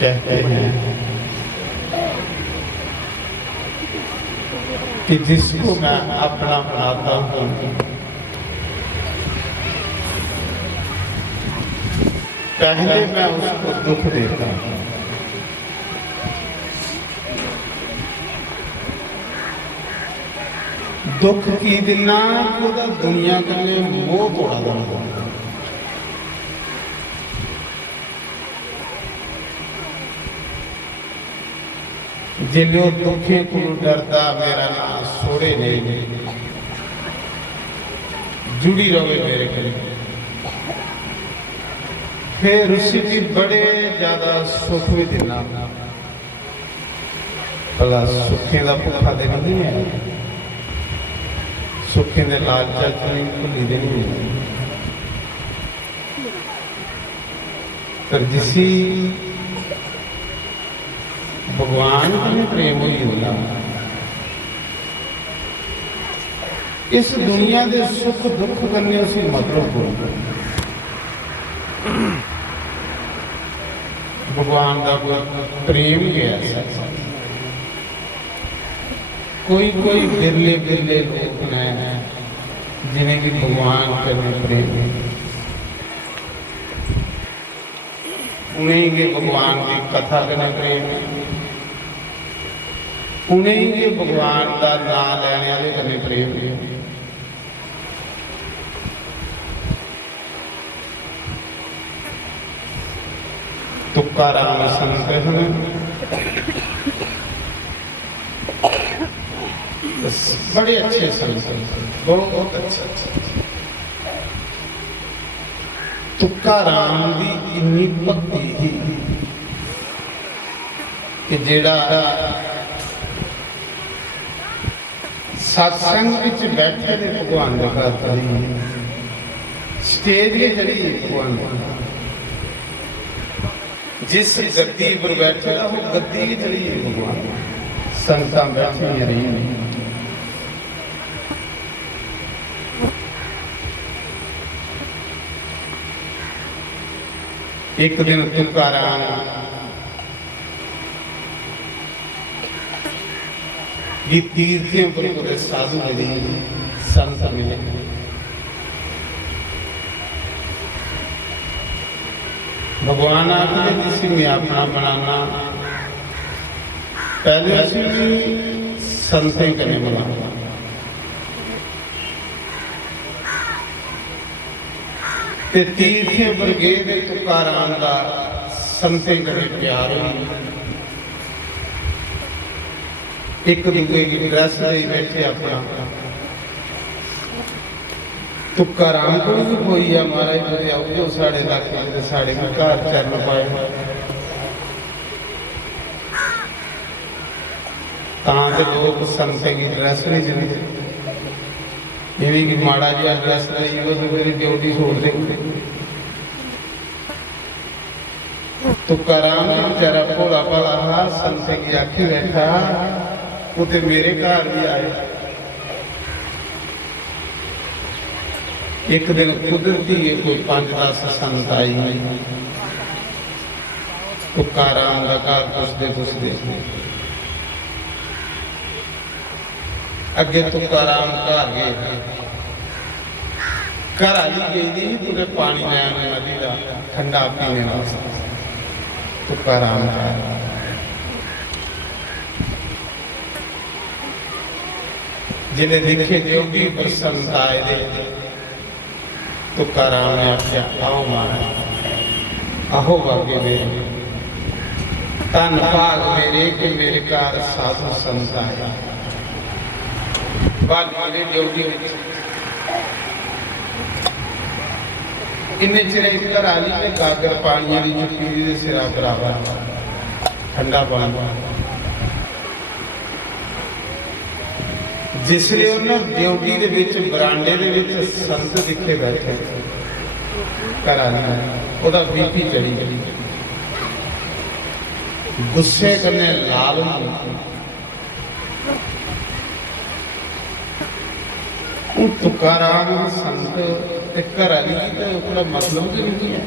कहते हैं कि जिसको मैं अपना बनाता हूँ पहले मैं उसको दुख देता हूँ। दुख की दिना दुनिया कने मोह तोड़ा देना। जिलो दुखे को डरदा मेरा नाम सोड़े नहीं जुड़ी रहे मेरे करीब फिर उसी भी बड़े ज्यादा सुख भी देना। भला सुखे का भुखा दे नहीं है, सुखे के लालचा नहीं भुली दे नहीं है। पर जिसी भगवान ने प्रेम ही होला इस दुनिया के सुख दुख करने उसी मतलब को भगवान का कोई प्रेम ही ऐसा कोई कोई बिरले बिरले लोग हैं जिन्हें कि भगवान करने प्रेम उन्हें के भगवान की कथा करने प्रेम उन्हें के भगवान का नाम लेने वाले करने प्रेम तुकाराम संत हैं बड़े अच्छे संत बहुत अच्छे। तुकाराम की इन्नी भक्ति ही कि जेड़ा सत्संग विच बैठे ने भगवान का करी स्टेज ही जड़ी भगवान जिस गद्दी पर बैठे वो गद्दी की जड़ी भगवान संगतां बैठी रही। एक दिन तुकाराम ये तीर्थों पर पूरे साधु मिले संत मिले भगवान आखिर किसी में अपना बनाना पहले उसी संतें करने बनाना तीर्थों पर गए तुकाराम का संतें करे प्यार एक दूसरे की ड्रेस नहीं बैठे अपना तुकाराम को भी कोई है महाराज मेरे आओ जो साढ़े इलाके साढ़े घर चल पाए तो लोग संते की ड्रेस नहीं देते जिन्हें कि माड़ा जी ड्रेस नहीं हो तो मेरी ड्यूटी छोड़ दे। तुकाराम बेचारा भोला भाला संते की आखी बैठा उते मेरे घर भी आए। एक दिन कुदरती कोई 5-10 संत आई तुकाराम का घर पुछते पुछते अगे तुकाराम घर गए घर आली गई नहीं तुझे पानी लैन नदी का ठंडा पीने वास्ते तुकाराम का जिन्हें देखे जोगी पर संत आए दे तुकाराम ने आख्या आओ महाराज आहो बागे मेरे धन भाग मेरे कि मेरे घर साधु संत आए बागे जोगी इन्हें चिर घर आली ने गागर पानी की चुप्पी सिरा बराबर ठंडा पानी जिसलिए उन्होंने ड्यूटी के विच बरांडे के विच संत दिखे बैठे घर आली बीपी चढ़ी गई गुस्से करने लाल तुकाराम संत घर आली तो मतलब भी नहीं है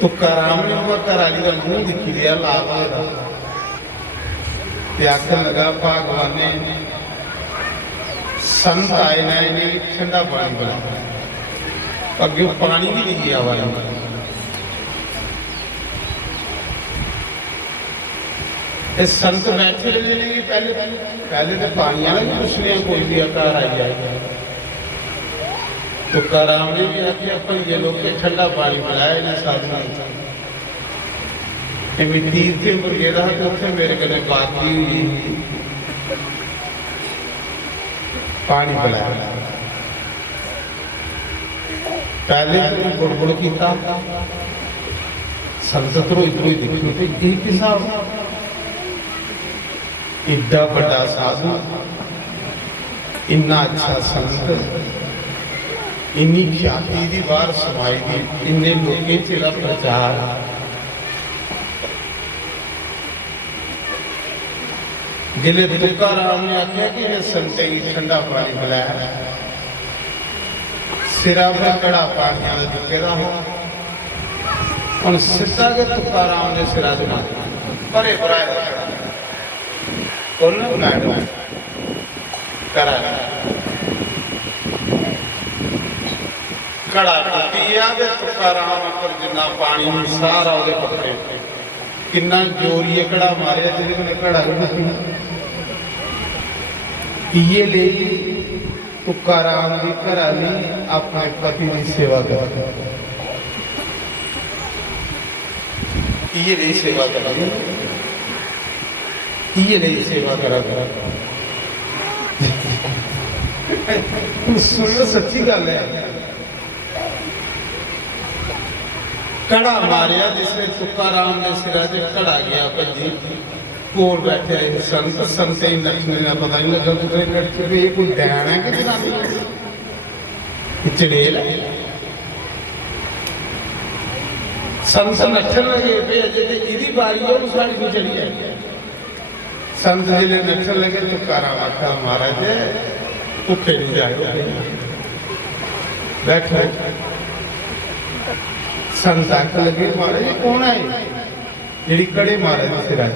तुकाराम ने वो घराली का मुंह दिखी लिया लाभ आखन लगा भगवान ने संत आए ना इन्हें ठंडा पानी बना अगे पानी भी नहीं गया हुआ संत बैठे रहे पहले पहले तो पानी वाला भी पूछने कोई भी घर आई जाए तुकाराम ने भी आखिया भैया लोग ठंडा पानी पिलाया इन्हें साधना तीर्थ मुर्गे का तो उत्थे मेरे कने बात भी हुई पानी पिलाया पहले तो गुड़गुड़ किया संत तो इधरों ही देखो तो एक हिसाब इड्डा बड़ा साधु इन्ना अच्छा संत इन्नी ख्याति दी बार समाई दी इन्ने लोगों तेरा प्रचार जिले तुकाराम ने आख्या कि ये संत ही ठंडा पानी पिलाया सिरा पर कड़ा पानिया चुके का हम सीधा के तुकाराम ने सिरा जमा परे पराए कड़ा तुकाराम जिन्ना पानी सारा पत्ते किन्ना जोरिए कड़ा मारे जिन्हें कड़ा ये ले तुकाराम की घराली अपने पति की सेवा कर सेवा कर सेवा करा सुनो सच्ची गल है कड़ा मारिया जिसने तुकाराम ने सिरा से कड़ा गया भजी कोल बैठे संत संत ही नचने का पता नहीं लगा दूसरे लड़के भी कोई डैन है कि जनानी चड़ेल है संत नचन लगे पे अजे इदी बारी है उस साड़ी को चली जाए संत जिले नचन लगे तुकाराम आखा महाराज भुखे नहीं जाए बैठ संत आख लगे महाराज कौन है जी कड़े महाराज सिरा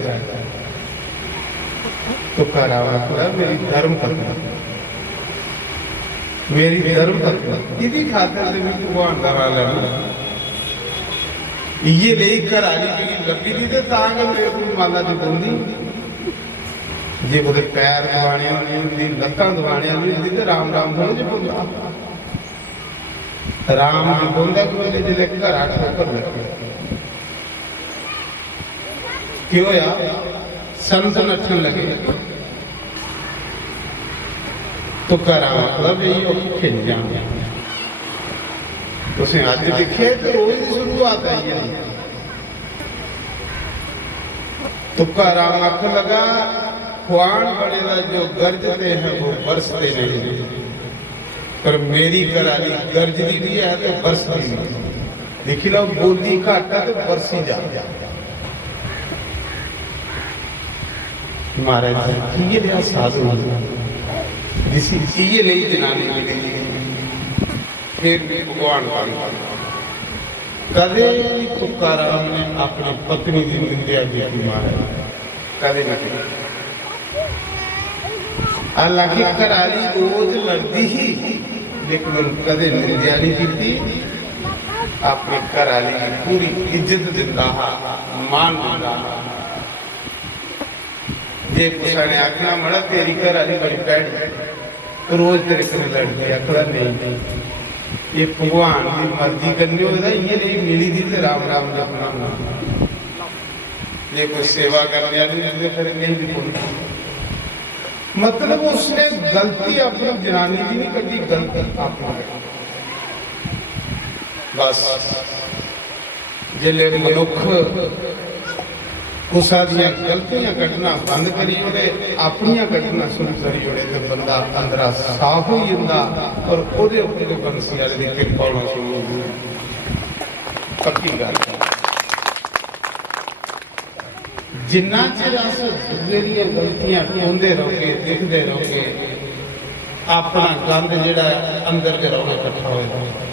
तुकाराम आखा मेरी धर्म पत्नी मेरी धर्म पत्नी इदी खातर मैं भगवान का नाम लेना ये नहीं घर आ गई लगी थी तो मेरे को माला दी बोंदी जे वो पैर दबाने लत्तां दबाने तो राम राम बोलो जो बोला राम जी बोलता कि मेरे जिले घर आ ठोकर लगे क्यों यार संत नचन लगे तुकाराम मतलब ये भुखे नहीं जाने तुम अज देखे तो रोज की शुरुआत आई है तुकाराम आख लगा खुआन बड़े जो गरजते हैं वो बरसते नहीं पर मेरी घराली गरजती भी है तो बरसती नहीं देखी लो बोलती घट है तो बरसी जा महाराज साधु जिसी नहीं जनानी मिली फिर भगवान कदे तुकाराम ने अपनी पत्नी की निंदा की महाराज कदे नहीं हालांकि घराली रोज लड़ती ही लेकिन कदे निंदा नहीं की अपनी घराली की पूरी इज्जत दिता मान दिता जे किसी ने आखना मड़ा तेरी घराली बड़ी भैड़ी रोज तेरे को लड़ती आखना नहीं ये भगवान की मर्जी करनी हो ये नहीं मिली थी तो राम राम जपना ये कोई सेवा करने वाली फिर नहीं भी मतलब उसने गलती अपनी जनानी की नहीं करी गलती अपनी बस जिले मनुख कुछ गलतियां कटना बंद करी ओड़े अपनियां कटना शुरू करी ओड़े तो बंदा अंदर साफ हो जाता और ओदे ऊपर बंसी वाले की कृपा होना शुरू हो गई पक्की गल जिन्ना चिर अस दूसरे दी गलतियां टोंदे रहोगे देखते रहोगे अपना गंद जिहड़ा अंदर के रहोगे इकट्ठा होएगा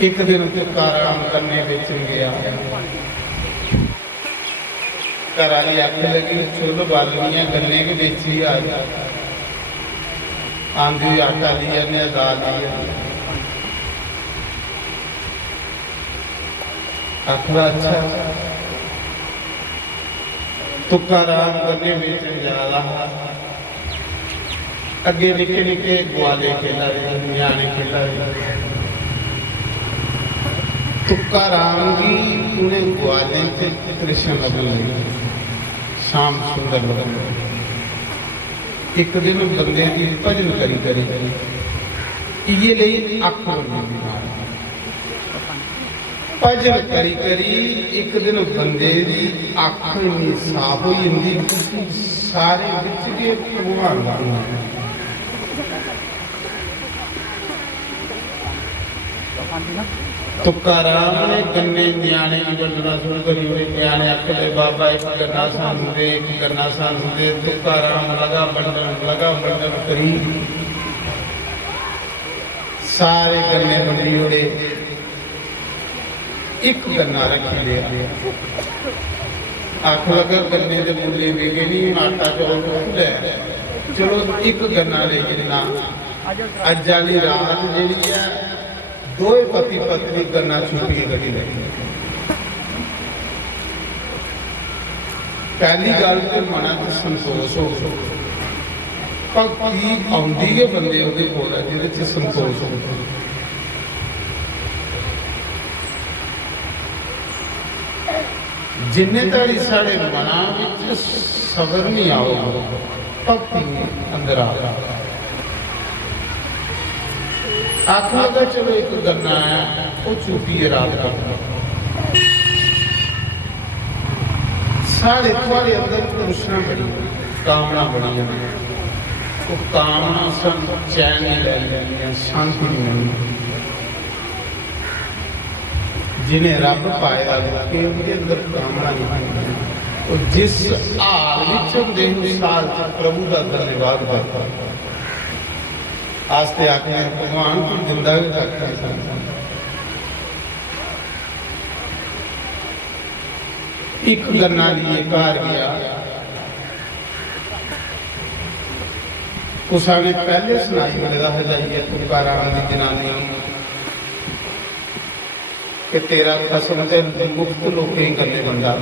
एक दिन तुकाराम गन्ने बेचन गया, घर वाली आख लगी चुल बालनिया गन्ने के बेची आ आंधी आटा लिया ने दाल लिया। आखिर अच्छा तुकाराम गन्ने बेचन जा रहा, अगे निके निके ग्वाले खेला रहे, न्याणे खेला रहे। तुकाराम की उन्हें ग्वाले से कृष्ण लगन लगे, शाम सुंदर लगन लगे। एक दिन बंदे की भजन करी करी ये ले अख बनी बीमार, भजन करी करी एक दिन बंदे की अख इन्नी साफ हो जाती, सारे बिच के भगवान का तुकाराम ने गन्ने न्याणे की वंडना शुरू करी हुई। न्याणे आखिर बाबा एक गन्ना सानू दे, एक गन्ना सानू दे। तुकाराम लगा बंडन करी, सारे गन्ने बंडी उड़े, एक गन्ना रखी लिया। आख लगा गन्ने के मूल्य वेगे नहीं, आटा चौल ले चलो एक गन्ना ले जिन्ना। अज वाली रात जी है दो पति पत्नी गन्ना छुपी गड्डी लगी। पहली गल तो मना च संतोष हो, भगती आउंदी है बंदे उहदे कोल जिहदे च संतोष हो। जिन्ने तक साढ़े मना विच सबर नहीं आओ, भगती अंदर आ आख लगा चलो एक गन्ना है वो छुपी है रात का। साढ़े थोड़े अंदर तृष्णा बड़ी, कामना बड़ी, वो कामना सन चैन नहीं ले लेनी, शांति नहीं मिलनी। जिन्हें रब पाया कि उनके अंदर कामना नहीं, और जिस हाल विच हुंदे उस हाल च प्रभु का धन्यवाद करता आस्ते आके भगवान को जिंदा भी रखते हैं। एक गन्ना लिए घर गया, कुछ ने पहले सुनाई मिलता है तुकाराम की जनानी कि तेरा खसम ते मुफ्त लोग ही गन्ने बंदा,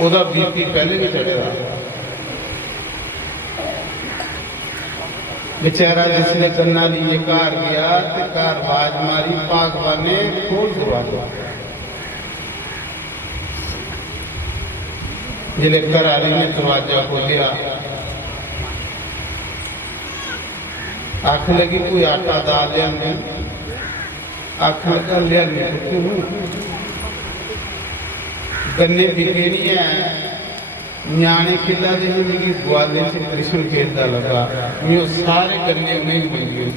ओदा बीपी पहले भी चढ़ेगा। बेचारा जिसने गन्ना लिए घर गया तो घर आवाज मारी, भागवान ने खोल दरवाजा। जिले घर वाले ने दरवाजा खोलिया, आख लगी कोई आटा दाल लिया नहीं, आख लगा लिया नहीं, गन्ने बिके नहीं है। न्याणे खिला दे जिंदगी ग्वाले से कृष्ण खेलता लगा, मैं सारे गन्ने नहीं बन गए।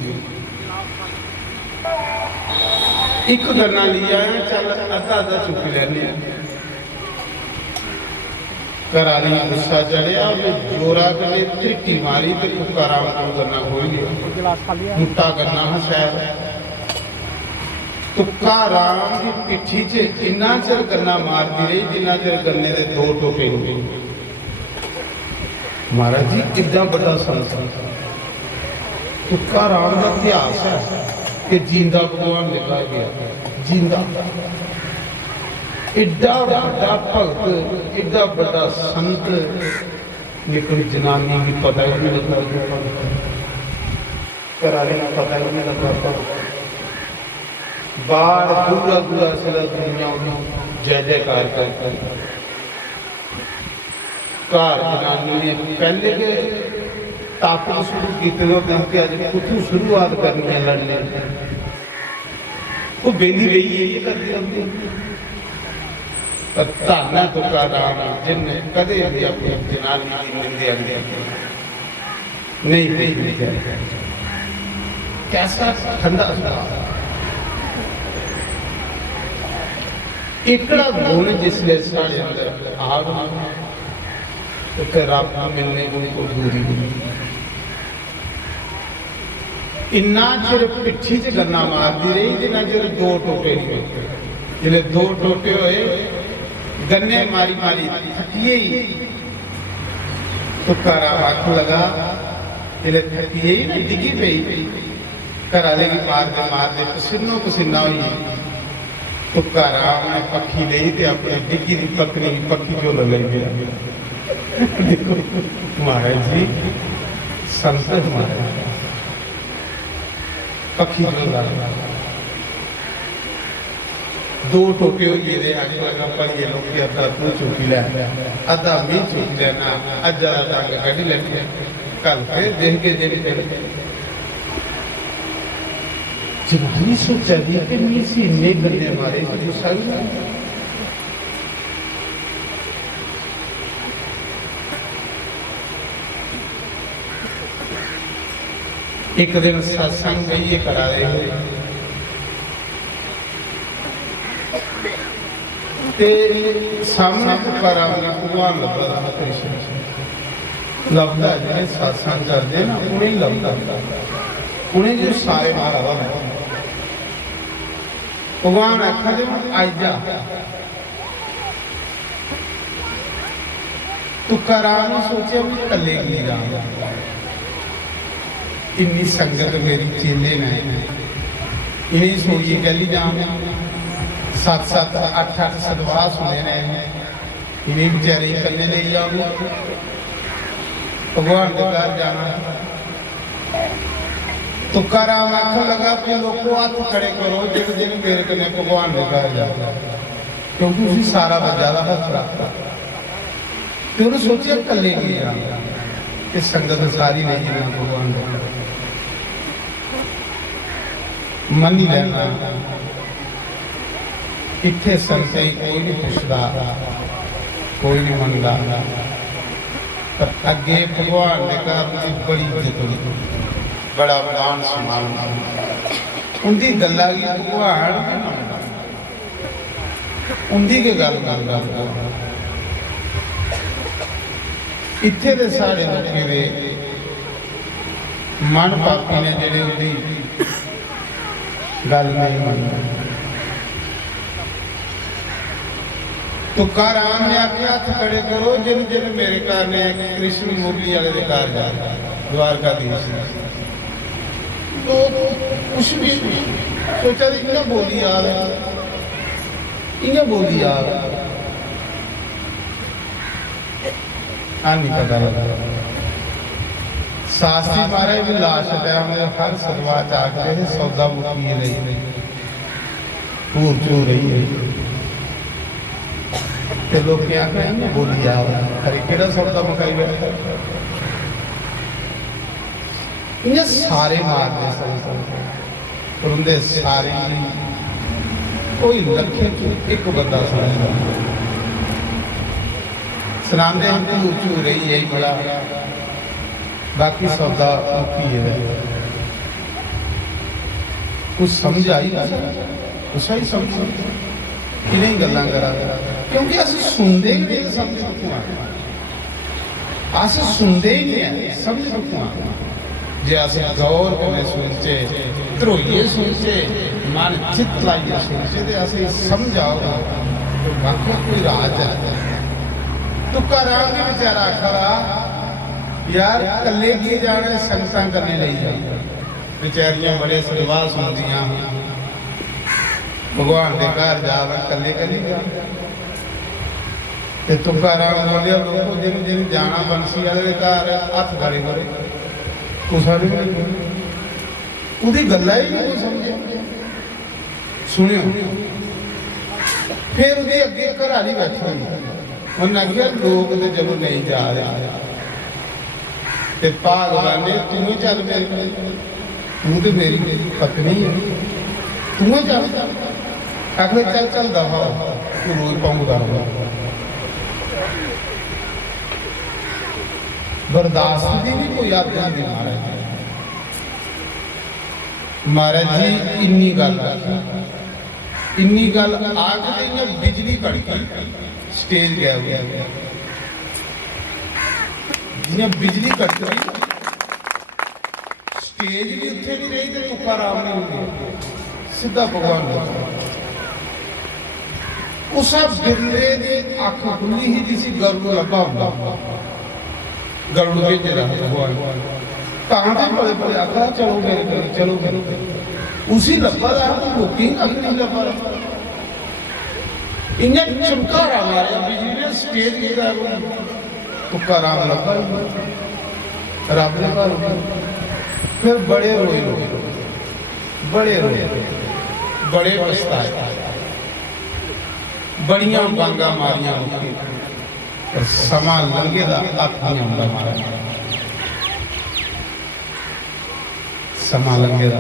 एक गन्ना लिया है, चल अद्धा चुप लेने। करारी गुस्सा चढ़िया, जोरा कने त्रिकी मारी तो तुकाराम को गन्ना खोल गया, मुट्टा गन्ना है शायद। तुकाराम की पिठी च इन्ना चिर गन्ना मारती रही जिन्ना चिर गन्ने के दो टोटे हुए। महाराज जी कितना बड़ा संत, तुकाराम का इतिहास है कि जिंदा भगवान लिखा गया, जिंदा एडा बड़ा भगत, एडा बड़ा संत, लेकिन जनानी भी पता ही नहीं लगता, करारे में पता ही नहीं लगता। बाहर दूरा दूरा से दुनिया जय जयकार करता। घर जनानी ने पहले के ताकत शुरू किए, अज कुछ शुरुआत करनी है लड़ने, वो बेली रही है ये करती रहती। धन तुकाराम जिन्हें कदे भी अपनी जनानी की निंदा नहीं देखी। कैसा ठंडा स्वभाव, एकड़ा गुण जिसले साढ़े अंदर आ गया तो रब मिलने को दूरी नहीं। इन्ना चिर पिट्ठी च गन्ना मारती रही जिन्ना चिर दो टोटे नहीं होते। जिले दो टोटे होए गन्ने मारी मारी थकिए ही तुकाराम आख लगा, जिले थकिए ही नहीं डिगी पई घर वाले भी मारते मारते पसीनो पसीना हुई। तुकाराम ने पखी ली ते अपनी डिग्गी की पखी जो ले देखो महाराज जी संत महाराज पखी जो दो टोटे हो गए अज लगा पर ये लोग अद्धा तू चुकी लै अद्धा मैं चुकी लेना अज रंग कढ़ लेने कल फिर देख के जनानी सोचा दी कि नहीं सी इन्ने गन्ने मारे गुस्सा भी एक दिन सत्संग गई करा रहे सामने तुकाराम ने भगवान लभदा रहा कृष्ण लभदा जिन्हें सत्संग करते ना उन्हें लभदा उन्हें जो सारे मारा भगवान आखा दे आई जा। तुकाराम ने सोचा भी कले की जा इन्नी संगत मेरी चेले ने इन्हें सोइए गली जाम 7-7 8-8 सदवाह सुने ने इन्हें बेचारे कन्ने ले जाओ भगवान के घर जाना। तुकाराम आखन लगा कि लोगों हाथ खड़े करो जिस दिन मेरे कने भगवान के घर जाओ क्योंकि उसी सारा बजा का हथ रखता तो उन्हें सोचिया कले की जा कि संगत सारी नहीं जाना भगवान मन ही लेना इतने संत कोई नहीं पूछता कोई नहीं मनता पर अगे भगवान ने कहा बड़ी इज्जत होगी बड़ा मान सम्मान उनकी गल्ला की भगवान उनकी के गल करता इत्थे दे साढ़े लोके दे मन पापी ने जेडे उनकी गल नहीं मनते। तुकाराम ने आके हाथ खड़े करो जिन जिन मेरे घर ने कृष्ण मुरली वाले के घर जा द्वारकाधीश तो कुछ भी सोचा इन्हें बोली आ इन्हें बोली आ नहीं पता लगा शास्त्री महाराज भी लाश टाइम हर सदवा आखते सौदा मुकी रही पूर चू रही है ते लोग क्या कहेंगे बोली जा अरे केड़ा सौदा मुकाई बैठा इन्हें सारे मारते उनके सारे कोई लखे चो एक बंदा सुनाते हम तो चू रही है बड़ा बाकी सौदा मुकी है कुछ समझ आई कुछ ही समझ इन्हें गल्लां करा क्योंकि असं सुनते ही नहीं समझ सकूँ अस सुनते ही नहीं है समझ सकूँ जे अस गौर कने सुनचे ध्रोइए सुनचे मन चित लाइए सुनचे ते असें समझ आओगा तो बाकी कोई राज है। तुकाराम के बेचारा खड़ा यार कले की जाने संगतां करने लई जाए बेचारियां बड़े सदवाह सुनदियां भगवान के घर जावे कले कली जा ते तुकाराम बोलिया लोगों जिन जिन जाना बंसी वाले घर हथ खड़े करे उदी गल्ला ही नहीं समझे सुनियो फिर उदी अगे घराली बैठी उन्हें आखिया लोग तो जब नहीं जा रहे ते भगवान तू चल मेरे तू तो मेरी पत्नी है तू चल आखिर चल चल दफा तू रोज पाऊंगा बर्दाश्त की भी कोई आदत नहीं महाराज जी इन्नी गल आखते बिजली कड़की स्टेज गया हुआ जिन्हें बिजली कड़की ਸਟੇਜ ਵੀ ਉੱਥੇ ਨਹੀਂ ਰਹੀ ਤੇ ਤੁਕਾਰਾਮ ਨਹੀਂ ਹੁੰਦੀ, ਸਿੱਧਾ ਭਗਵਾਨ ਨੂੰ। ਉਸ ਬਿਰਲੇ ਦੀ ਅੱਖ ਖੁੱਲੀ ਹੀ ਜਿਸੀ ਗਰੂ ਲੱਭਾ ਹੁੰਦਾ, ਗਰੂ ਵਿੱਚ ਜਿਹੜਾ ਭਗਵਾਨ ਤਾਂ ਦੇ ਬੜੇ ਬੜੇ ਆਖਾ ਚਲੋ ਮੇਰੇ ਕੋਲ ਚਲੋ ਮੇਰੇ ਉसी लब्बा तो बुकिंग अगली लब्बा इन्हें चमकारा मारे बिजली ने स्टेज की तुक्का राम लब्बा रब ने घर फिर बड़े रोए बड़े पछताए, बड़ियां बांगा मारियां समा लंघे दा आखियां मारा समा लंघे दा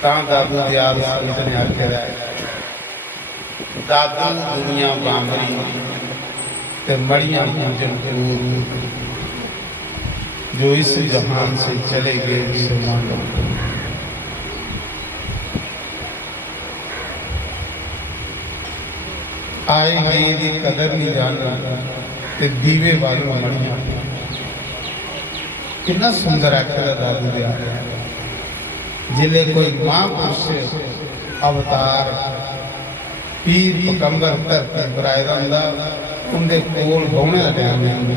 दादू दयाल संत ने आख्या दादू दुनिया बामरी ते मड़ियां पूजन क्रूर, जो इस जहान से चले गए उसे मानो। आए गए की कदर नहीं जानना ते दीवे वाली मड़ियां, कितना सुंदर आख्या दादू दयाल। जिले कोई महापुरुष अवतार पीर पकंबर धरती पर आए होंदा, उनके कोल बहने का टाइम नहीं होंदा,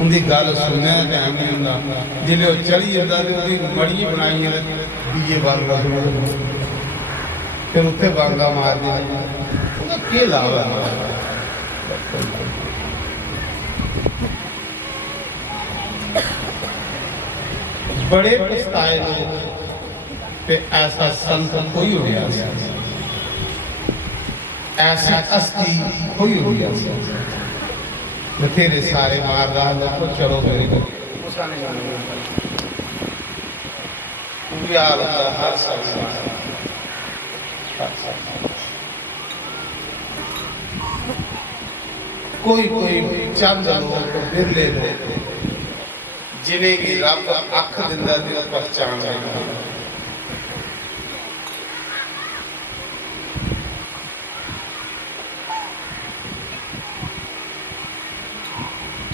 उनकी गल सुनने का टाइम नहीं होंदा। जिले वो चली जाता तो उनकी मड़ी बनाई डीजे बांगा सुना, फिर उत्थे बांगा मार दिया, के लाभ है? बड़े पछताए लोग पे ऐसा संत कोई हो गया, ऐसी अस्थि कोई हो गया। बथेरे सारे मारदार लोग चलो मेरे को हर कोई चंद लोग बिरले लोग जिन्हें भी रब अख दिंदा ते पहचान लेना।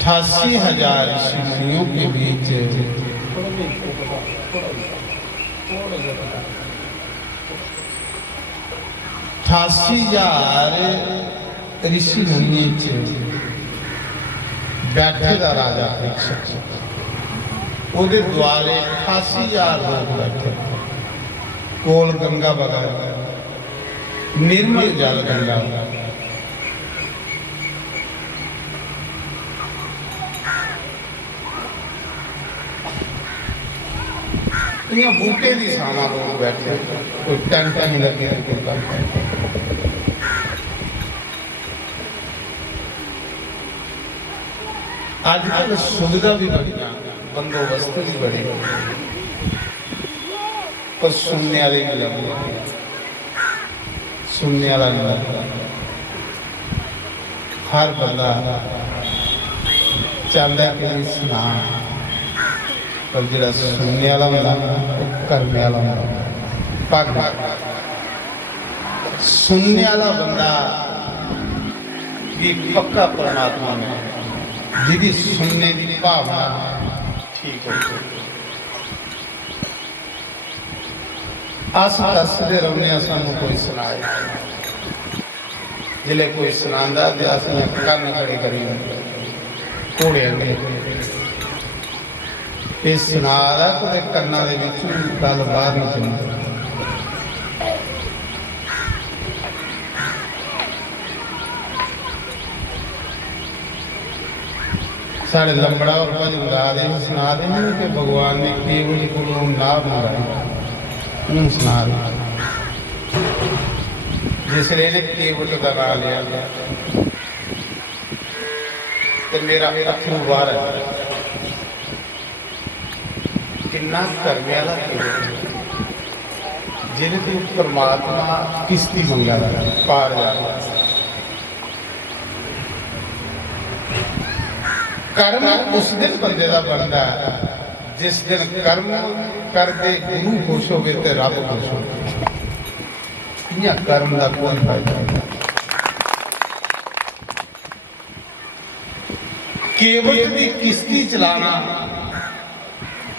88,000 ऋषियों के बीच 88,000 ऋषि मुनि बैठे दा राजा ਉਹਦੇ ਦੁਆਰੇ 88,000 ਲੋਕ बैठे, कोल गंगा बगा निर्मल जल गंगा। यहाँ बूटे की छावां लोग बैठे, कोई टेंट नहीं लगे, आजकल सुविधा भी बढ़ी, बंदोबस्त भी बढ़े, पर सुनने वाले नहीं लगे, सुनने वाला नहीं लगता। हर बंदा चाहता है कि सुना, पर जो सुनने वाला होता करने वाला होता। सुनने वाला बंदा भी पक्का परमात्मा में, जिदी सुनने की भावना ठीक हो। अस दसते रहने सानू कोई सुनाए, जिले कोई सुनांदा ते अस कन्न खड़े करी घोड़े अगे ये सुना रहा तो कन्ना दे विच गल बाहर नहीं सुनती। साढ़े लंबड़ा और भजन गा दे सुना दें कि भगवान ने केवल को नाम मंगाई सुना दे, जिसले ने केवल का नाम लिया तो मेरा अथरू बाहर है। किन्ना करने वाला केवल जिन्हें परमात्मा किश्ती मंगा पार जा। कर्म उस दिन बंदे का बनता है जिस दिन कर्म करके गुरु खुश हो गए तो रब खुश हो गया। कर्म का कोई फायदा नहीं। ਕੇਵਟ ਦੀ ਕਿਸ਼ਤੀ ਚਲਾਣਾ